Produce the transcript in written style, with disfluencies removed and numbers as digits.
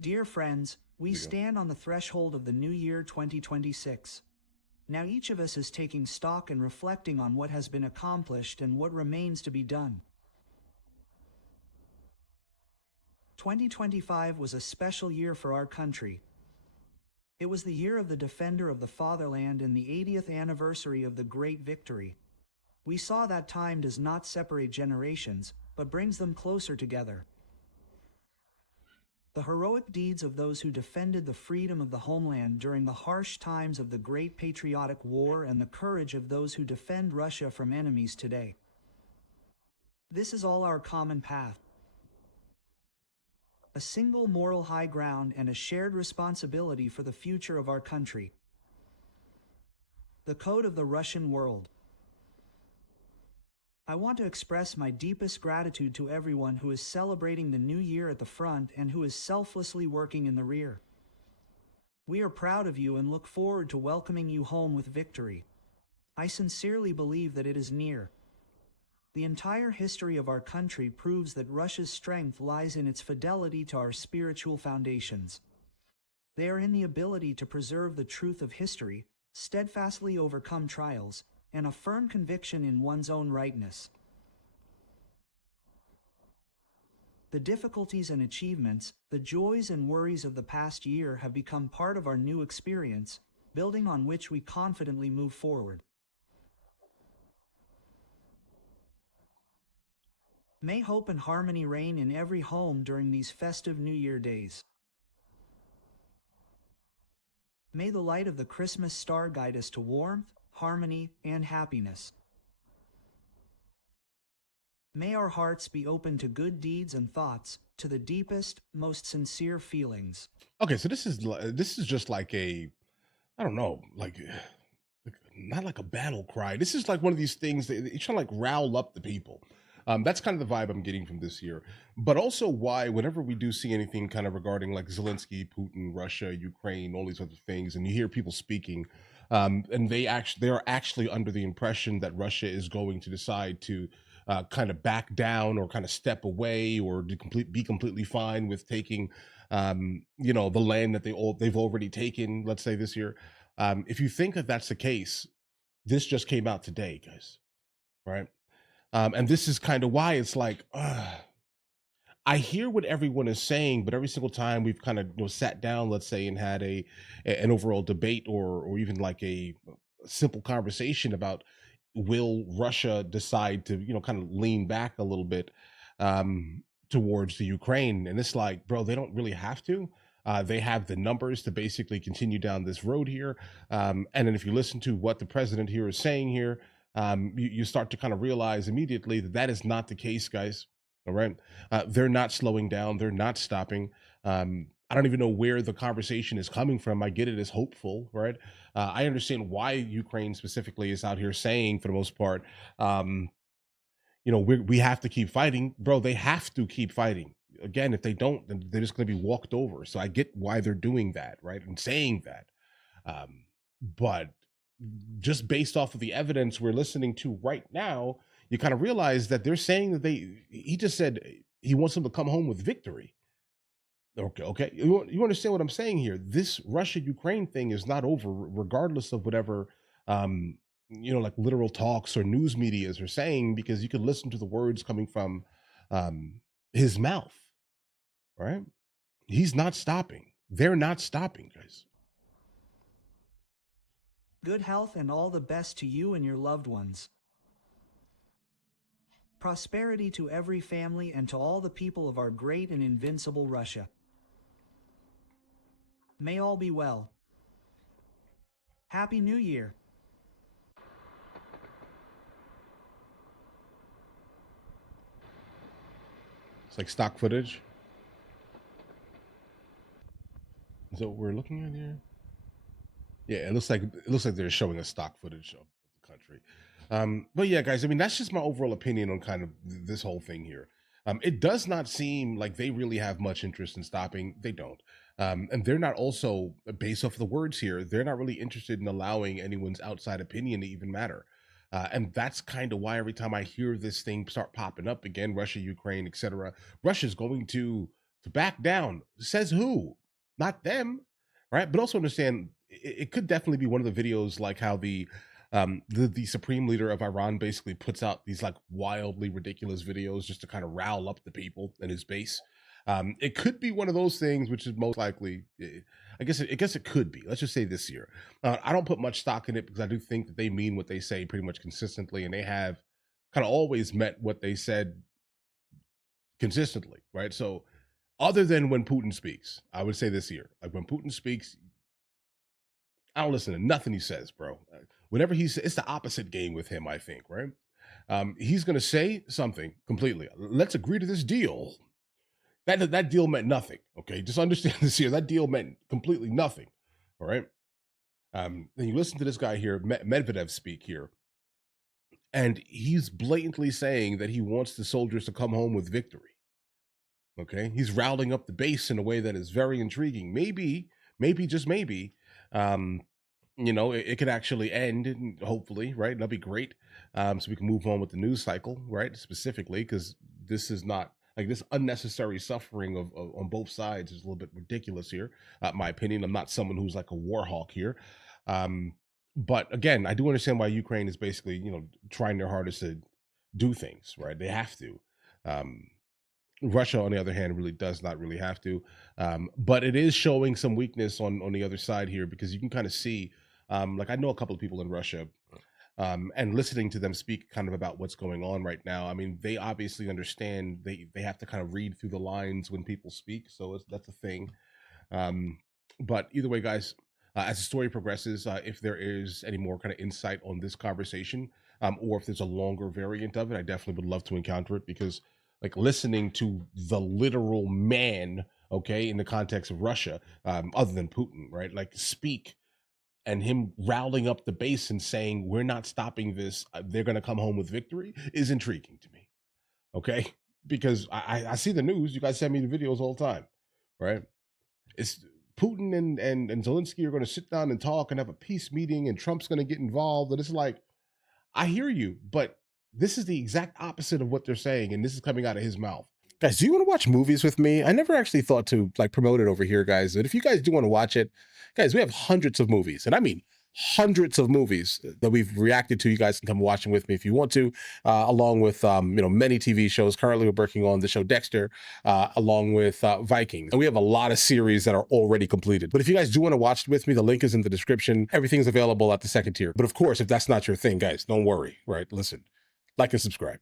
Dear friends, we Here we go. stand on the threshold of the new year 2026. Now each of us is taking stock and reflecting on what has been accomplished and what remains to be done. 2025 was a special year for our country. It was the year of the defender of the fatherland and the 80th anniversary of the Great Victory. We saw that time does not separate generations, but brings them closer together. The heroic deeds of those who defended the freedom of the homeland during the harsh times of the Great Patriotic War and the courage of those who defend Russia from enemies today. This is all our common path. A single moral high ground and a shared responsibility for the future of our country. The code of the Russian world. I want to express my deepest gratitude to everyone who is celebrating the new year at the front and who is selflessly working in the rear. We are proud of you and look forward to welcoming you home with victory. I sincerely believe that it is near. The entire history of our country proves that Russia's strength lies in its fidelity to our spiritual foundations. They are in the ability to preserve the truth of history, steadfastly overcome trials, and a firm conviction in one's own rightness. The difficulties and achievements, the joys and worries of the past year have become part of our new experience, building on which we confidently move forward. May hope and harmony reign in every home during these festive New Year days. May the light of the Christmas star guide us to warmth, harmony, and happiness. May our hearts be open to good deeds and thoughts, to the deepest, most sincere feelings. Okay, so this is just like a, I don't know, like not like a battle cry. This is like one of these things that it's trying to like rile up the people. That's kind of the vibe I'm getting from this year. But also why whenever we do see anything kind of regarding like Zelensky, Putin, Russia, Ukraine, all these other things, and you hear people speaking, and they are actually under the impression that Russia is going to decide to kind of back down or kind of step away or be completely fine with taking the land that they've already taken, let's say this year. If you think that that's the case, this just came out today, guys, right? And this is kind of why it's like, I hear what everyone is saying, but every single time we've kind of sat down, let's say, and had an overall debate or even like a simple conversation about will Russia decide to kind of lean back a little bit towards the Ukraine, and it's like, bro, they don't really have to. They have the numbers to basically continue down this road here. And then if you listen to what the president here is saying here, you start to kind of realize immediately that that is not the case, guys. All right. They're not slowing down. They're not stopping. I don't even know where the conversation is coming from. I get it as hopeful, right? I understand why Ukraine specifically is out here saying, for the most part, we have to keep fighting, bro. They have to keep fighting. Again, if they don't, then they're just going to be walked over. So I get why they're doing that, right, and saying that. But just based off of the evidence we're listening to right now, you kind of realize that they're saying that he just said he wants them to come home with victory. Okay. You understand what I'm saying here? This Russia-Ukraine thing is not over, regardless of whatever, like literal talks or news medias are saying, because you can listen to the words coming from his mouth, right? He's not stopping. They're not stopping, guys. Good health and all the best to you and your loved ones. Prosperity to every family and to all the people of our great and invincible Russia. May all be well. Happy New Year. It's like stock footage. Is that what we're looking at here? Yeah, it looks like they're showing us stock footage of the country. But yeah, guys, I mean that's just my overall opinion on kind of this whole thing here. It does not seem like they really have much interest in stopping. They don't. And they're not also, based off the words here, they're not really interested in allowing anyone's outside opinion to even matter. And that's kind of why every time I hear this thing start popping up again, Russia, Ukraine, etc., Russia's going to to back down. Says who? Not them, right? But also understand it could definitely be one of the videos like how the supreme leader of Iran basically puts out these like wildly ridiculous videos just to kind of rile up the people in his base. It could be one of those things, which is most likely. I guess it could be. Let's just say this year. I don't put much stock in it because I do think that they mean what they say pretty much consistently, and they have kind of always met what they said consistently, right? So, other than when Putin speaks, I would say this year, like when Putin speaks, I don't listen to nothing he says, bro. Whenever he says, it's the opposite game with him, I think, right? He's going to say something completely. Let's agree to this deal. That deal meant nothing. Okay, just understand this here. That deal meant completely nothing. All right. Then you listen to this guy here, Medvedev, speak here, and he's blatantly saying that he wants the soldiers to come home with victory. Okay, he's rounding up the base in a way that is very intriguing. Maybe, just maybe, um, it could actually end, and hopefully, right? That'd be great. So we can move on with the news cycle, right? Specifically, because this is not like this unnecessary suffering of on both sides is a little bit ridiculous here. My opinion. I'm not someone who's like a war hawk here. Um, but again, I do understand why Ukraine is basically, trying their hardest to do things, right? They have to. Um, Russia, on the other hand, really does not really have to, but it is showing some weakness on the other side here because you can kind of see, like I know a couple of people in Russia, and listening to them speak kind of about what's going on right now. I mean, they obviously understand they have to kind of read through the lines when people speak, so that's a thing. Um, but either way, guys, as the story progresses, if there is any more kind of insight on this conversation, or if there's a longer variant of it, I definitely would love to encounter it because, like, listening to the literal man, okay, in the context of Russia, other than Putin, right, like speak and him rallying up the base and saying, we're not stopping this, they're going to come home with victory, is intriguing to me, okay? Because I see the news. You guys send me the videos all the time, right? It's Putin and Zelensky are going to sit down and talk and have a peace meeting, and Trump's going to get involved. And it's like, I hear you, but this is the exact opposite of what they're saying, and this is coming out of his mouth. Guys, do you want to watch movies with me? I never actually thought to like promote it over here, guys. But if you guys do want to watch it, guys, we have hundreds of movies, and I mean hundreds of movies that we've reacted to. You guys can come watch them with me if you want to, along with many TV shows. Currently, we're working on the show Dexter, along with Vikings, and we have a lot of series that are already completed. But if you guys do want to watch it with me, the link is in the description. Everything's available at the second tier. But of course, if that's not your thing, guys, don't worry. Right? Listen, like and subscribe.